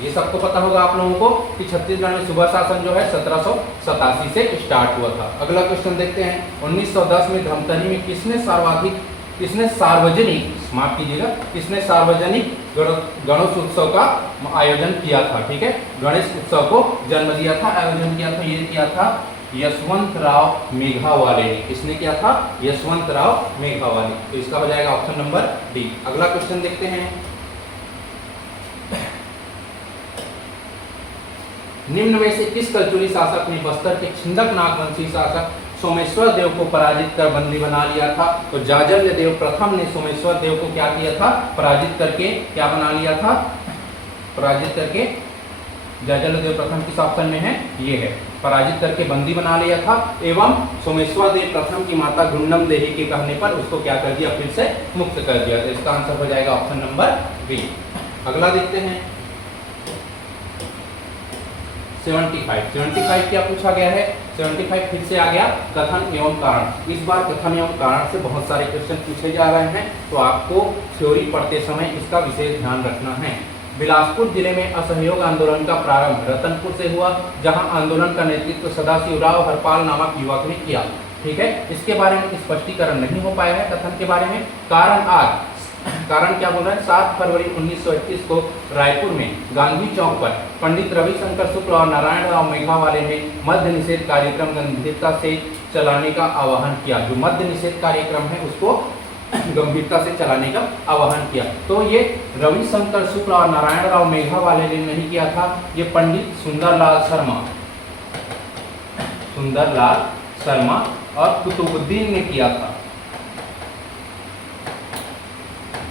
ये सबको पता होगा आप लोगों को कि छत्तीसगढ़ में सूबा शासन जो है 1787 से स्टार्ट हुआ था। अगला क्वेश्चन देखते हैं, 1910 में धमतरी में किसने सार्वजनिक, माफ कीजिएगा, किसने सार्वजनिक गणेश उत्सव का आयोजन किया था। ठीक है, गणेश उत्सव को जन्म दिया था, आयोजन किया था, ये किया था यशवंतराव मेघावाले ने। किसने किया था, यशवंतराव मेघावाले। तो इसका हो जाएगा ऑप्शन नंबर डी। अगला क्वेश्चन देखते हैं, निम्न में से किस कलचुली शासक ने बस्तर के छिंदक नागवंशी शासक सोमेश्वर देव को पराजित कर बंदी बना लिया था। तो जाजल्य देव प्रथम ने सोमेश्वर देव को क्या किया था, पराजित करके क्या बना लिया था, पराजित करके, जाजल्य देव प्रथम किस ऑप्शन में है, ये है, पराजित करके बंदी बना लिया था। एवं सोमेश्वर देव प्रथम की माता गुंडम देवी के कहने पर उसको क्या कर दिया, फिर से मुक्त कर दिया। तो इसका आंसर हो जाएगा ऑप्शन नंबर बी। अगला देखते हैं 75 क्या पूछा गया है, 75 फिर से आ गया कथन एवं कारण। इस बार कथन एवं कारण से बहुत सारे क्वेश्चन पूछे जा रहे हैं, तो आपको थ्योरी पढ़ते समय इसका विशेष ध्यान रखना है। बिलासपुर जिले में असहयोग आंदोलन का प्रारंभ रतनपुर से हुआ, जहां आंदोलन का नेतृत्व सदाशिवराव हरपाल नामक युवक ने किया। ठीक है, इसके बारे में स्पष्टीकरण नहीं हो पाया है कथन के बारे में। कारण क्या बोल रहा है, 7 फरवरी 1921 को रायपुर में गांधी चौक पर पंडित रविशंकर शुक्ल और नारायण राव मेघावाले ने मद्य निषेध कार्यक्रम गंभीरता से चलाने का आह्वान किया। जो मद्य निषेध कार्यक्रम है उसको गंभीरता से चलाने का आह्वान किया। तो ये रविशंकर शुक्ल और नारायण राव मेघावाले ने नहीं किया था, ये पंडित सुंदरलाल शर्मा और कुतुबुद्दीन ने किया था।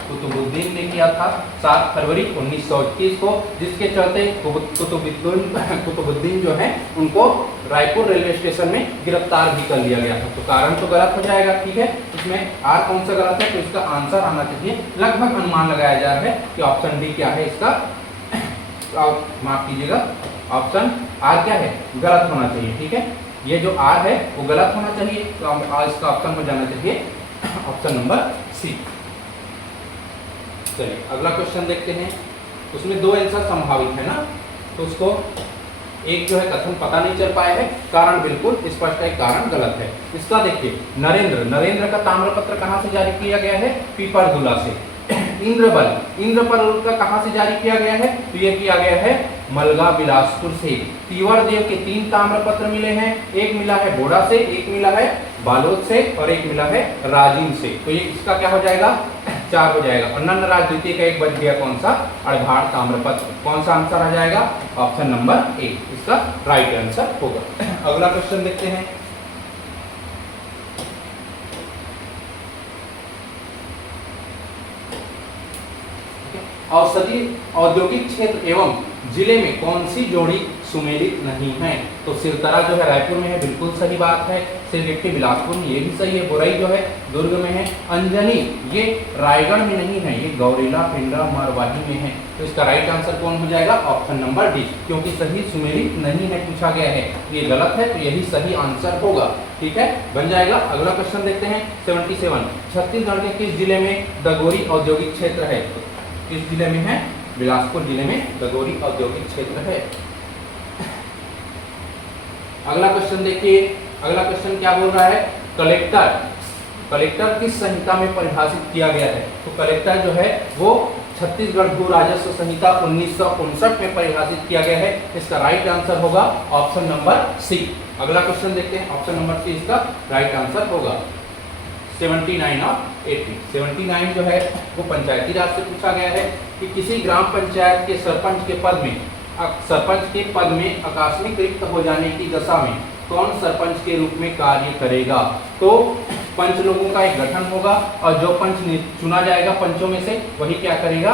कुतुबुद्दीन ने किया था 7 फरवरी 1921 को, जिसके चलते कुतुबुद्दीन जो है उनको रायपुर रेलवे स्टेशन में गिरफ्तार भी कर लिया गया था। तो कारण तो गलत हो जाएगा। ठीक है, इसमें आर कौन सा गलत है, तो इसका आंसर आना चाहिए, लगभग अनुमान लगाया जा रहा है कि ऑप्शन डी क्या है इसका, माफ कीजिएगा, ऑप्शन आर क्या है, गलत होना चाहिए। ठीक है, ये जो आर है वो गलत होना चाहिए, तो इसका ऑप्शन हो जाना चाहिए ऑप्शन नंबर सी। चलिए अगला क्वेश्चन देखते हैं, उसमें 2 आंसर संभावित है ना, तो उसको एक जो है कथन पता नहीं चल पाया है, कारण बिल्कुल स्पष्ट है, कारण गलत है। इसका देखिए, नरेंद्र का ताम्रपत्र कहाँ से जारी किया गया है, पीपरदुला से। इंद्रपल का कहाँ से जारी किया गया है, तो ये किया गया है मलगा बिलासपुर से। तीवर देव के 3 ताम्रपत्र मिले हैं, एक मिला है बोड़ा से, एक मिला है बालोद से और एक मिला है राजिम से। तो ये इसका क्या हो जाएगा, 4 हो जाएगा। और नंदराज द्वितीय का एक बच गया, कौन सा, अर्धाड़ ताम्रपत्र। कौन सा आंसर आ जाएगा, ऑप्शन नंबर ए, इसका राइट आंसर होगा। अगला क्वेश्चन देखते हैं, औषधि औद्योगिक क्षेत्र एवं जिले में कौन सी जोड़ी सुमेलित नहीं है। तो सिरतरा जो है रायपुर में है, बिल्कुल सही बात है। सिरगिट्टी बिलासपुर में, ये भी सही है। बोरई जो है दुर्ग में है। अंजनी ये रायगढ़ में नहीं है, ये गौरेला, पिंडरा, मरवाही में है। तो इसका राइट आंसर कौन हो जाएगा? ऑप्शन नंबर डी, क्योंकि सही सुमेलित नहीं है पूछा गया है, ये गलत है, तो यही सही आंसर होगा। ठीक है, बन जाएगा। अगला क्वेश्चन देखते हैं 77। छत्तीसगढ़ के किस जिले में दगोरी औद्योगिक क्षेत्र है? किस जिले में है? बिलासपुर जिले में दगोरी औद्योगिक क्षेत्र है। अगला क्वेश्चन देखिए, अगला क्वेश्चन क्या बोल रहा है? कलेक्टर किस संहिता में परिभाषित किया गया है? तो कलेक्टर जो है वो छत्तीसगढ़ भू राजस्व संहिता 1959 में परिभाषित किया गया है। इसका राइट आंसर होगा ऑप्शन नंबर सी। अगला क्वेश्चन देखते हैं, ऑप्शन नंबर सी इसका राइट आंसर होगा। 79 और 80। 79 जो है वो पंचायती राज से पूछा गया है कि किसी ग्राम पंचायत के सरपंच के पद में आकस्मिक रिक्त हो जाने की दशा में कौन सरपंच के रूप में कार्य करेगा? तो पंच लोगों का एक गठन होगा और जो पंच चुना जाएगा पंचों में से, वही क्या करेगा?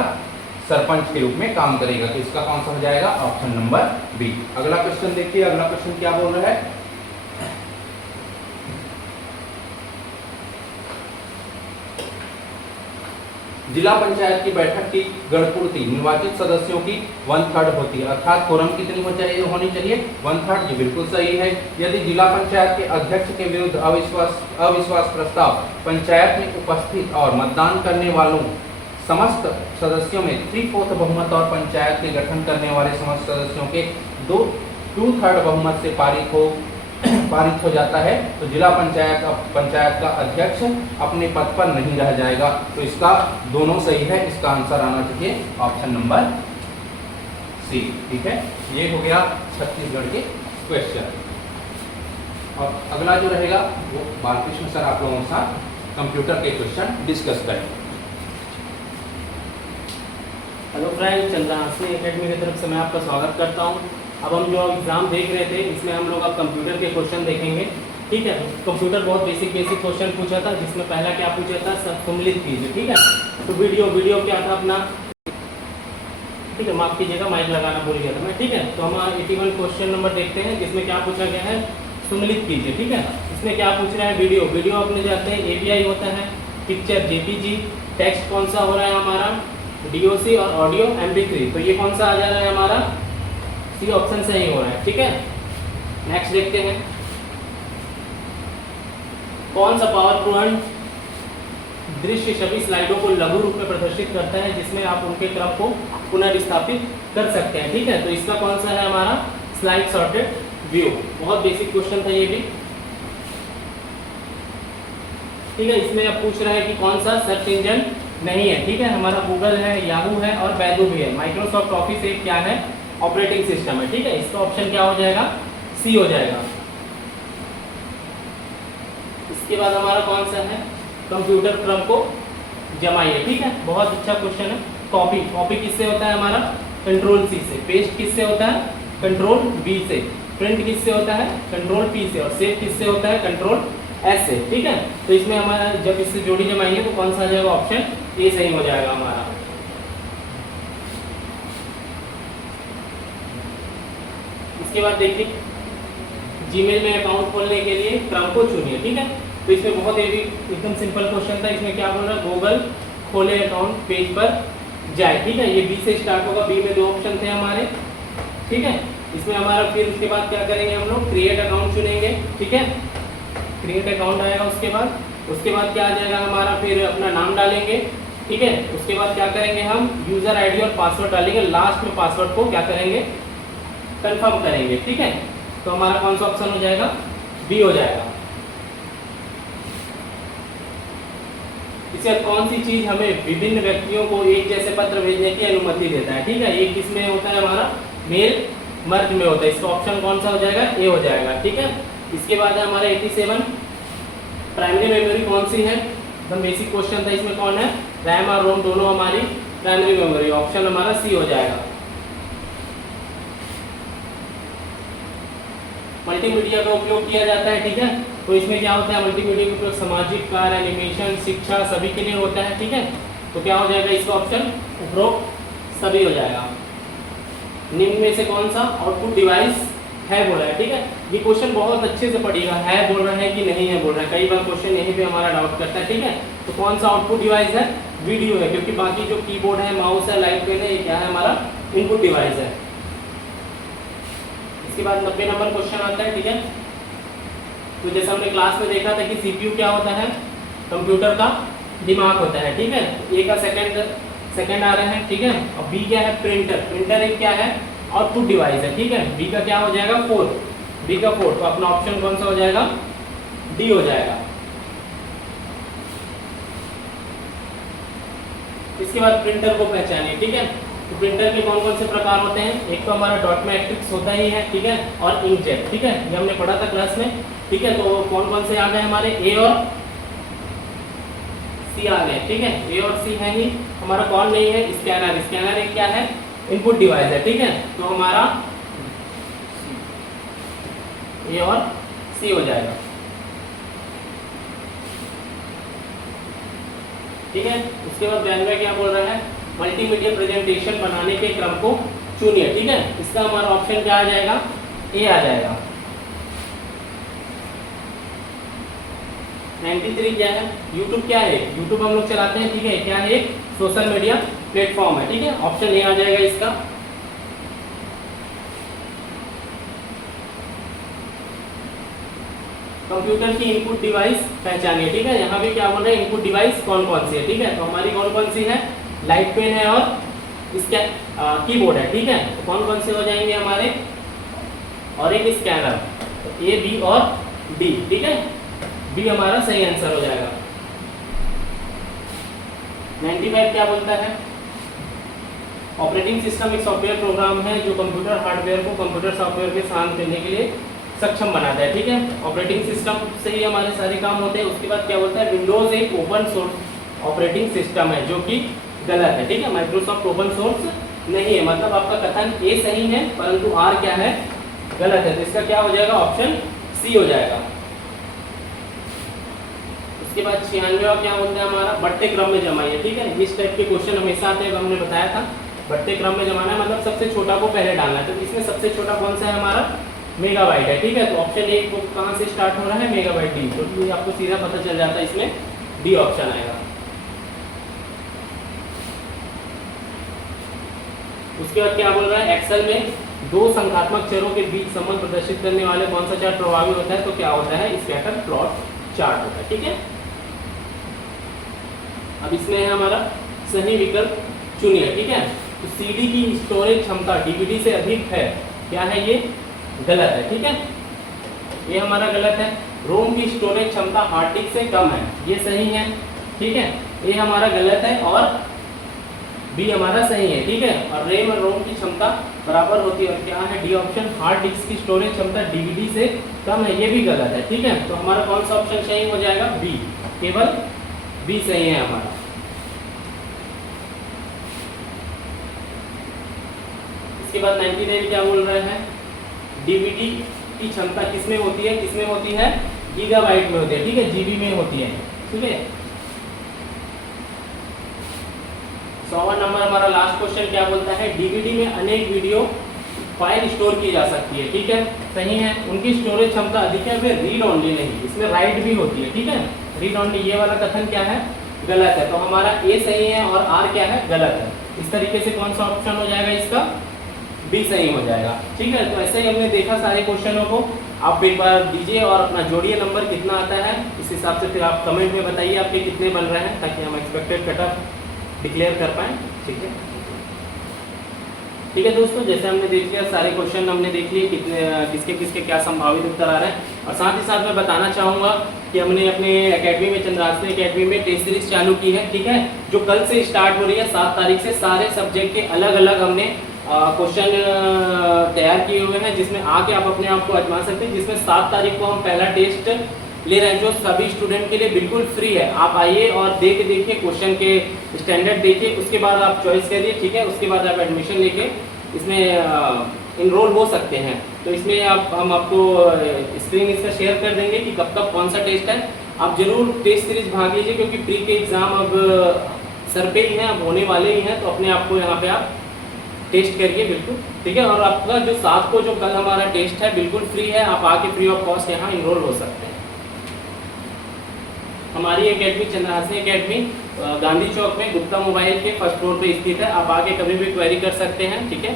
सरपंच के रूप में काम करेगा। तो इसका कौन सा हो जाएगा? Option number B. अगला क्वेश्चन देखिए, अगला क्वेश्चन क्या बोल रहा है? जिला पंचायत की बैठक की गणपूर्ति निर्वाचित सदस्यों की 1/3 होती है, अर्थात कोरम कितनी होनी चाहिए? 1/3। ये बिल्कुल सही है। यदि जिला पंचायत के अध्यक्ष के विरुद्ध अविश्वास प्रस्ताव पंचायत में उपस्थित और मतदान करने वालों समस्त सदस्यों में 3/4 बहुमत और पंचायत के गठन करने वाले समस्त सदस्यों के 2/3 बहुमत से पारित हो जाता है, तो जिला पंचायत का अध्यक्ष अपने पद पर नहीं रह जाएगा। तो इसका दोनों सही है, इसका आंसर आना चाहिए ऑप्शन नंबर सी। ठीक है, ये हो गया छत्तीसगढ़ के क्वेश्चन। और अगला जो रहेगा वो बालकृष्ण सर आप लोगों के साथ कंप्यूटर के क्वेश्चन डिस्कस करेंगे। हेलो फ्रेंड, चंद्रहासिनी एकेडमी की तरफ से मैं आपका स्वागत करता हूं। अब हम जो एग्ज़ाम देख रहे थे इसमें हम लोग अब कंप्यूटर के क्वेश्चन देखेंगे। ठीक है, कंप्यूटर बहुत बेसिक क्वेश्चन पूछा था, जिसमें पहला क्या पूछा था? सम्मिलित कीजिए। ठीक है, तो वीडियो क्या था अपना? ठीक है, माफ कीजिएगा, माइक लगाना भूल गया था मैं। ठीक है, तो हम 81 क्वेश्चन नंबर देखते हैं, जिसमें क्या पूछा गया है? सम्मिलित कीजिए। ठीक है, इसमें क्या पूछ रहा है? वीडियो अपने जाते हैं AVI होता है, पिक्चर JPG, टेक्स्ट कौन सा हो रहा है हमारा? DOC और ऑडियो MP3। तो ये कौन सा आ जा रहा है हमारा? सी ऑप्शन सही हो रहा है। ठीक है, नेक्स्ट देखते हैं, कौन सा पावर पॉइंट दृश्य छवि स्लाइडों को लघु रूप में प्रदर्शित करता है, जिसमें आप उनके क्रम को पुनर्स्थापित कर सकते हैं। ठीक है, तो इसका कौन सा है हमारा? Slide sorted view. बहुत बेसिक क्वेश्चन था ये भी। ठीक है, इसमें अब पूछ रहा है कि कौन सा सर्च इंजन नहीं है। ठीक है, हमारा गूगल है, याहू है और बैदू भी है। माइक्रोसॉफ्ट ऑफिस एक क्या है? ऑपरेटिंग सिस्टम है। ठीक है, इसका ऑप्शन क्या हो जाएगा? सी हो जाएगा। इसके बाद हमारा कौन सा है? कंप्यूटर क्रम को जमाइए। ठीक है, बहुत अच्छा क्वेश्चन है। कॉपी किससे होता है हमारा? कंट्रोल C से। पेस्ट किससे होता है? कंट्रोल V से। प्रिंट किससे होता है? कंट्रोल P से। और सेव किससे होता है? कंट्रोल S से। ठीक है, तो इसमें हमारा जब इससे जोड़ी जमाएंगे तो कौन सा आ जाएगा? ऑप्शन ए सही हो जाएगा हमारा। इसके बाद देखिए, जीमेल में अकाउंट खोलने के लिए क्रम को चुनिए। ठीक है, तो इसमें बहुत एकदम सिंपल क्वेश्चन था। इसमें क्या बोल रहा है? गूगल खोले अकाउंट पेज पर जाए। ठीक है, ये बी से स्टार्ट होगा। बी में 2 ऑप्शन थे हमारे। ठीक है, इसमें हमारा फिर उसके बाद क्या करेंगे हम लोग? क्रिएट अकाउंट चुनेंगे। ठीक है, क्रिएट अकाउंट आएगा। उसके बाद क्या आ जाएगा हमारा? फिर अपना नाम डालेंगे। ठीक है, उसके बाद क्या करेंगे हम? यूजर आईडी और पासवर्ड डालेंगे। लास्ट में पासवर्ड को क्या करेंगे? कंफर्म करेंगे। ठीक है, तो हमारा कौन सा ऑप्शन हो जाएगा? बी हो जाएगा। इससे कौन सी चीज हमें विभिन्न व्यक्तियों को एक जैसे पत्र भेजने की अनुमति देता है? ठीक है, ये किसमें होता है हमारा? मेल मर्ज में होता है। इसका ऑप्शन कौन सा हो जाएगा? ए हो जाएगा। ठीक है, इसके बाद है हमारा 87, प्राइमरी मेमोरी कौन सी है? एकदम बेसिक क्वेश्चन था। इसमें कौन है? रैम और रोम दोनों हमारी प्राइमरी मेमोरी। ऑप्शन हमारा सी हो जाएगा। मल्टीमीडिया का उपयोग किया जाता है। ठीक है, तो इसमें क्या होता है? मल्टीमीडिया का उपयोग सामाजिक कार्य, एनिमेशन, शिक्षा सभी के लिए होता है। ठीक है, तो क्या हो जाएगा इसका ऑप्शन? उपरोक्त सभी हो जाएगा। निम्न में से कौन सा आउटपुट डिवाइस है बोल रहा है, ठीक है। ये क्वेश्चन बहुत अच्छे से पढ़िएगा, है बोल रहा है कि नहीं है बोल रहा है, कई बार क्वेश्चन यहीं पे हमारा डाउट करता है, ठीक है। तो कौन सा आउटपुट डिवाइस है, वीडियो है, क्योंकि बाकी जो कीबोर्ड है, माउस है, लाइट पेन है, ये क्या है हमारा इनपुट डिवाइस है। इसके बाद 90 नंबर क्वेश्चन आता है, ठीक है। तो जैसे हमने क्लास में देखा था कि सीपीयू क्या होता है, कंप्यूटर का दिमाग होता है, ठीक है। ए का सेकंड आ रहे हैं, ठीक है। और बी क्या है, प्रिंटर एक क्या है, आउटपुट डिवाइस है, ठीक है। बी का क्या हो जाएगा, 4, बी का 4, तो अपना ऑप्शन कौन सा हो जाएगा, डी हो जाएगा। इसके बाद प्रिंटर को पहचानिए, ठीक है। तो प्रिंटर के कौन कौन से प्रकार होते हैं, एक तो हमारा डॉट मैट्रिक्स होता ही है, ठीक है, और इंकजेट, ठीक है, ये हमने पढ़ा था क्लास में, ठीक है। तो कौन कौन से आ गए हमारे, ए और सी आ गए, ठीक है। ए और सी है ही, हमारा कौन नहीं है, स्कैनर एक क्या है, इनपुट डिवाइस है, ठीक है। तो हमारा ए और सी हो जाएगा, ठीक है। उसके बाद 92 क्या बोल रहा है, मल्टीमीडिया प्रेजेंटेशन बनाने के क्रम को चुनिए, ठीक है। इसका हमारा ऑप्शन क्या आ जाएगा, ए आ जाएगा। 93 क्या है, यूट्यूब क्या है, यूट्यूब हम लोग चलाते हैं, ठीक है, क्या है, एक सोशल मीडिया प्लेटफॉर्म है, ठीक है। ऑप्शन ए आ जाएगा इसका। कंप्यूटर की इनपुट डिवाइस पहचानिए, ठीक है। यहाँ भी क्या बोल रहे हैं, इनपुट डिवाइस कौन कौन सी है, ठीक है। तो हमारी कौन कौन सी है, लाइट पेन है और इसका कीबोर्ड है, ठीक है। तो कौन कौन से हो जाएंगे हमारे, और एक स्कैनर, तो ए, बी और डी, ठीक है। बी हमारा सही आंसर हो जाएगा। 95 क्या बोलता है, ऑपरेटिंग सिस्टम एक सॉफ्टवेयर प्रोग्राम है जो कंप्यूटर हार्डवेयर को कंप्यूटर सॉफ्टवेयर के साथ करने के लिए सक्षम बनाता है, ठीक है। ऑपरेटिंग सिस्टम से ही हमारे सारे काम होते हैं। उसके बाद क्या बोलता है, विंडोज एक ओपन सोर्स ऑपरेटिंग सिस्टम है, जो कि गलत है, ठीक है। माइक्रोसॉफ्ट ओपन सोर्स नहीं है, मतलब आपका कथन ए सही है, परंतु आर क्या है, गलत है। तो इसका क्या हो जाएगा, ऑप्शन सी हो जाएगा। उसके बाद 96 क्या बोलते हैं हमारा, बढ़ते क्रम में जमाइए, ठीक है। इस टाइप के क्वेश्चन हमेशा आते हैं, हमने बताया था, बढ़ते क्रम में जमाना है, मतलब सबसे छोटा को पहले डालना है। तो इसमें सबसे छोटा कौन सा है हमारा, मेगाबाइट है, ठीक है। तो ऑप्शन ए को कहाँ से स्टार्ट हो रहा है, मेगाबाइट डी, तो ये आपको सीधा पता चल जाता है, इसमें डी ऑप्शन आएगा। उसके बाद क्या बोल रहा है, एक्सेल में दो संख्यात्मक चरों के बीच संबंध प्रदर्शित करने वाले कौन सा चार्ट प्रभावी होता है, तो क्या होता है, स्कैटर प्लॉट चार्ट होता है, ठीक है। अब इसमें है हमारा सही विकल्प चुनिए, ठीक है। तो सीडी की स्टोरेज क्षमता डीवीडी से अधिक है, क्या है ये, गलत है, ठीक है, ये हमारा गलत है। रोम की स्टोरेज क्षमता हार्ड डिस्क से कम है, ये सही है, ठीक है, ये हमारा गलत है, और बी हमारा सही है, ठीक है। और रैम और रोम की क्षमता बराबर होती है, और क्या है, डी ऑप्शन, हार्ड डिस्क की स्टोरेज क्षमता डीवीडी से कम है, ये भी गलत है, ठीक है। तो हमारा कौन सा ऑप्शन सही हो जाएगा, बी, केवल बी सही है हमारा। इसके बाद 99 क्या बोल रहे हैं, डीवीडी की क्षमता किसमें होती है, किसमें होती है, गीगाबाइट में होती है, ठीक है, जीबी में होती है, ठीक है। 100वां नंबर हमारा लास्ट क्वेश्चन क्या बोलता है, डीवीडी में अनेक वीडियो फाइल स्टोर की जा सकती है, ठीक है, सही है। उनकी स्टोरेज क्षमता अधिक है, वे रीड ओनली नहीं, इसमें राइट भी होती है, ठीक है, रीड ओनली, ये वाला कथन क्या है, गलत है। तो हमारा ए सही है और आर क्या है, गलत है। इस तरीके से कौन सा ऑप्शन हो जाएगा इसका, बी सही हो जाएगा, ठीक है। तो ऐसे ही हमने देखा सारे क्वेश्चनों को, आप एक बार दीजिए और अपना जोड़िए नंबर कितना आता है, इस हिसाब से फिर आप कमेंट में बताइए आपके कितने बन रहे हैं, ताकि हम एक्सपेक्टेड कट ऑफ डिक्लेयर कर पाएँ, ठीक है। ठीक है दोस्तों, जैसे हमने देख लिया सारे क्वेश्चन हमने देख लिए, कितने किसके किसके क्या संभावित उत्तर आ रहे हैं। और साथ ही साथ मैं बताना चाहूँगा कि हमने अपने एकेडमी में, चंद्रासनी एकेडमी में टेस्ट सीरीज चालू की है, ठीक है, जो कल से स्टार्ट हो रही है। 7 तारीख से सारे सब्जेक्ट के अलग अलग हमने क्वेश्चन तैयार किए हुए हैं, जिसमें आके आप अपने आप को आजमा सकते हैं। जिसमें 7 तारीख को हम पहला टेस्ट ले रहे हैं, जो सभी स्टूडेंट के लिए बिल्कुल फ्री है। आप आइए और देखिए क्वेश्चन के स्टैंडर्ड देखिए, उसके बाद आप चॉइस करिए, ठीक है, उसके बाद आप एडमिशन लेके इसमें इनरोल हो सकते हैं। तो इसमें हम आपको स्क्रीन इसका शेयर कर देंगे कि कब कब कौन सा टेस्ट है। आप जरूर टेस्ट सीरीज भाग लीजिए, क्योंकि प्री के एग्ज़ाम अब सर पे ही हैं, अब होने वाले ही हैं, तो अपने आप को यहाँ पे आप टेस्ट करिए बिल्कुल, ठीक है। और आपका जो 7 को जो कल हमारा टेस्ट है बिल्कुल फ्री है, आप आके फ्री ऑफ कॉस्ट यहाँ इनरोल हो सकते हैं। हमारी एकेडमी चंद्रहासिनी एकेडमी गांधी चौक में गुप्ता मोबाइल के फर्स्ट फ्लोर पे स्थित है, आप आके कभी भी क्वेरी कर सकते हैं, ठीक है।